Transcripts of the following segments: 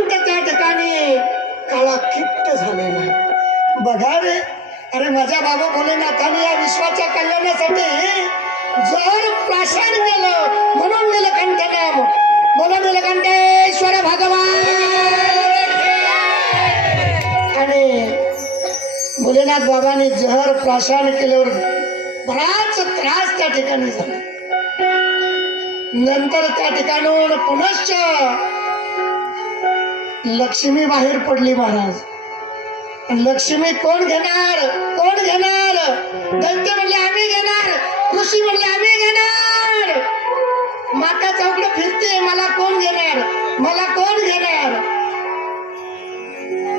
कंठ त्या ठिकाणी काळा किट्ट झालेला आहे. बघा रे, अरे माझ्या बाबा भोलेनाथाने या विश्वाच्या कल्याणासाठी जर प्राशन केलं म्हणून नीलकंठ नाम. बोला नीलकंठेश्वर भगवान. आणि भोलेनाथ बाबांनी जहर प्राशन केल्यावर बराच त्रास त्या ठिकाणी झाला. नंतर त्या ठिकाणून पुनश्च लक्ष्मी बाहेर पडली महाराज. लक्ष्मी कोण घेणार, कोण घेणार? दैत्य म्हणले आम्ही घेणार, ऋषी म्हणले आम्ही घेणार. माता चौकड फिरते, मला कोण घेणार, मला कोण घेणार,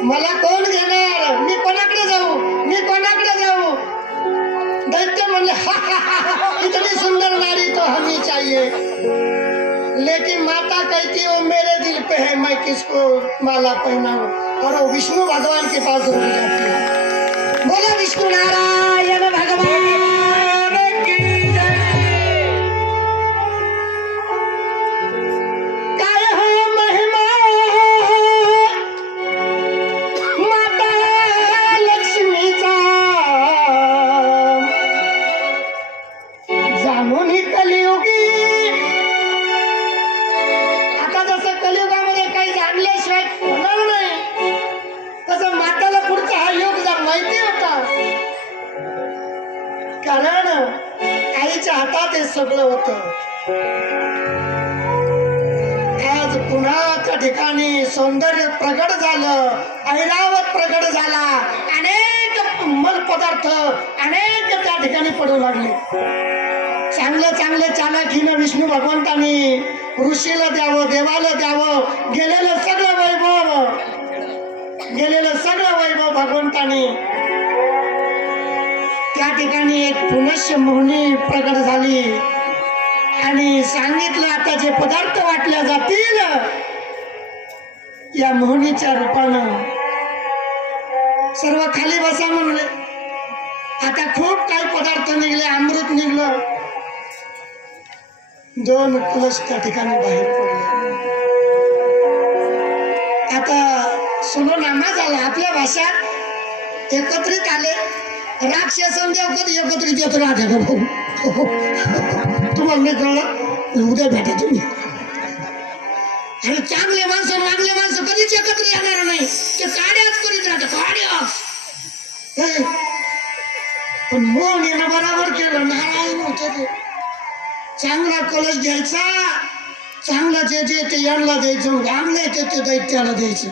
मला कोण घेणार, मी कोणाकडे जाऊ, मी कोणाकडे जाऊ? दैत्य म्हणले इतनी सुंदर नारी तो हमें चाहिए, लेकिन माता कहती हो मेरे दिल पे है, मैं किसको माला पहनाऊं? और वो विष्णु भगवान के पास रुक जाती है. बोला विष्णु नारायण भगवान की जय. काय हो महिमा माता लक्ष्मीचा, जाणून ही कलियुगी. आता जसं कलियुगामध्ये काही जाणल्याशिवाय होणार नाही, तसं माताला पुढचा हा योग माहिती होता. कारण आईच्या हातात हे सगळं होतं. आज पुन्हा त्या ठिकाणी सौंदर्य प्रगट झालं, ऐरावत प्रगट झाला. अनेक मल पदार्थ अनेक त्या ठिकाणी पडू लागले. चांगलं चांगलं चालाखीनं विष्णू भगवंतांनी ऋषीला द्यावं, देवाला द्यावं. गेलेलं सगळं वैभव, गेलेलं सगळं वैभव भगवंतानी त्या ठिकाणी एक पुनश्च मोहनी प्रगट झाली आणि सांगितलं आता जे पदार्थ वाटल्या जातील या मोहनीच्या रूपानं सर्व खाली बसा म्हणले. आता खूप काही पदार्थ निघले, अमृत निघलं. 2 कलश त्या ठिकाणी बाहेर पडले. आता सुलोनामा झाला. आपल्या भाषात एकत्रित आले. राक्षस कधी एकत्रित येतो राजा भाऊ. तुम्हाला नाही कळलं, उद्या भेटा तुम्ही. आणि चांगले माणसं चांगले माणसं कधीच एकत्र येणार नाही, ते काड्याच करीत राहतात, काड्याच. पण मोहन येणं बरोबर केलं, नारायण होते ते. चांगला कलश घ्यायचा, चांगलं जे जे ते यांना द्यायचं, वांगले ते दैत्याला द्यायचं.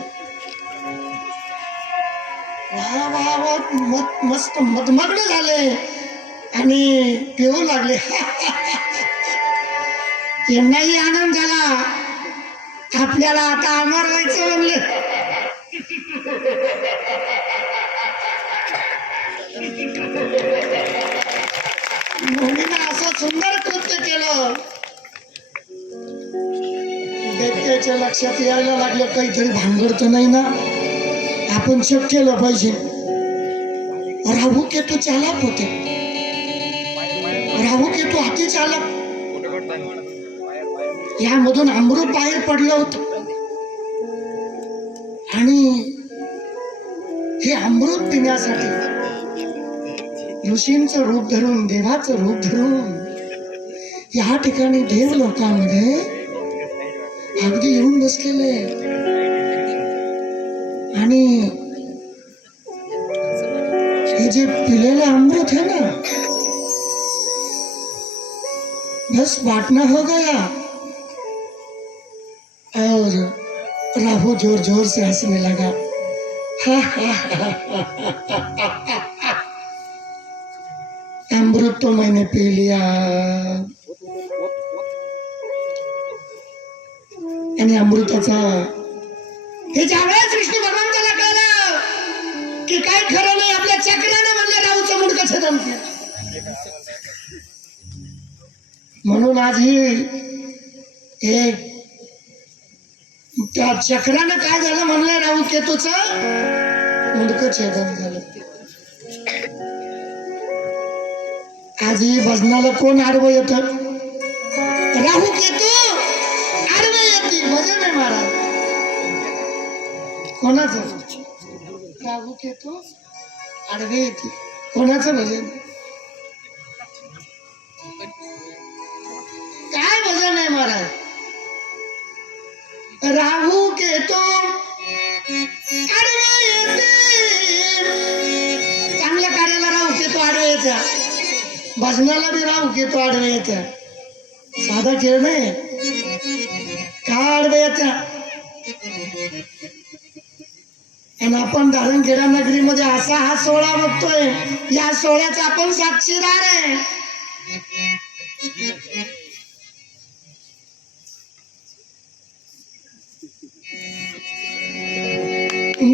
वा वा वा, मस्त मगमग्न झाले आणि पिऊ लागले. यांनाही आनंद झाला, आपल्याला आता अमर व्हायचं म्हणले. मुलीनं असं सुंदर कृत्य केलं. दैत्याच्या लक्षात यायला लागलं काहीतरी भानगड तर नाही ना, आपण चेक केलं पाहिजे. राहू केतू चालक होते, राहू केतू हाती चालक. यामधून अमृत बाहेर पडलं होतं आणि हे अमृत पिण्यासाठी ऋषींचं रूप धरून, देवाचं रूप धरून या ठिकाणी देव लोकांमध्ये अगदी येऊन बसलेले. आणि हे जे पिलेलं अमृत है ना, बस बांटना हो गया. और राहु जोर जोर से हंसने लगा. अमृत तो मैंने पी लिया. आणि अमृताचा हे ज्यावेळेस विष्णू भगवंताला कळलं की काय खरं नाही, आपल्या चक्राने म्हणले राहूचं मुंडकं छेदन केलं. म्हणून आज हे त्या चक्रानं काय झालं म्हणलं, राहू केतूचं मुंडकं छेदन झालं. आजही भजनाला कोण आडवं येत? राहू केतू आडवं येते, भजन आहे महाराज. कोणाचं राहू येतो आडवे येते कोणाचं भजन काय भजन आहे महाराज राहू येतो आडवे येते चांगल्या कार्याला राहू येतो आडवे येत्या भजनाला बी राहू येतो आडवे येत्या साधा खेळ नाही का आडवे येत्या आणि आपण धारणखेडा नगरीमध्ये असा हा सोहळा बघतोय या सोहळ्याचा आपण साक्षीदार आहे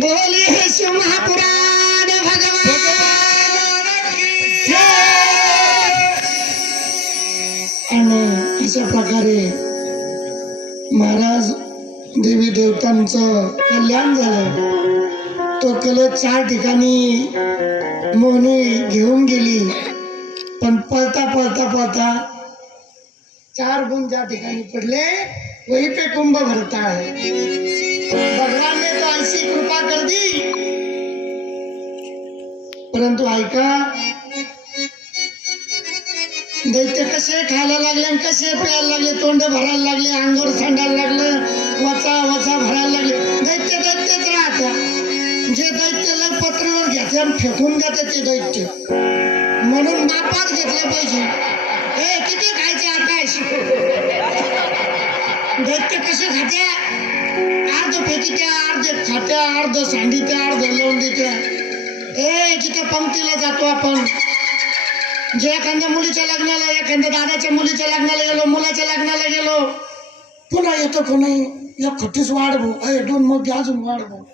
बोले शिव महापुराण भगवान आणि अशा प्रकारे महाराज देवी देवतांचं कल्याण झालं तो कलश 4 ठिकाणी मोहनी घेऊन गेली पण पळता पळता पळता 4 गुण ज्या ठिकाणी पडले वही पे कुंभ भरता है भगवान ने तो ऐसी कृपा कर दी परंतु ऐका दैत्य कसे खायला लागले आणि कसे प्यायला लागले तोंड भरायला लागले अंगावर सांडायला लागलं वचा वचा भरायला लागले दैत्य दैत्यच राहत्या जे दैत्यला पत्रावर घ्यायचे आणि फेकून देते ते दैत्य म्हणून मापात घेतलं पाहिजे हे किती खायचे आकाश दैत्य कसे खात्या अर्ध फेकीत्या अर्ध खात्या अर्ध सांडीत्या अर्ध लावून देत्या जिथे पंक्तीला जातो आपण जे एखाद्या मुलीच्या लग्नाला एखाद्या दादाच्या मुलीच्या लग्नाला गेलो मुलाच्या लग्नाला गेलो पुन्हा येतो कोणी एक खट्टीच वाढ भाऊ 2 मग अजून वाढ भाऊ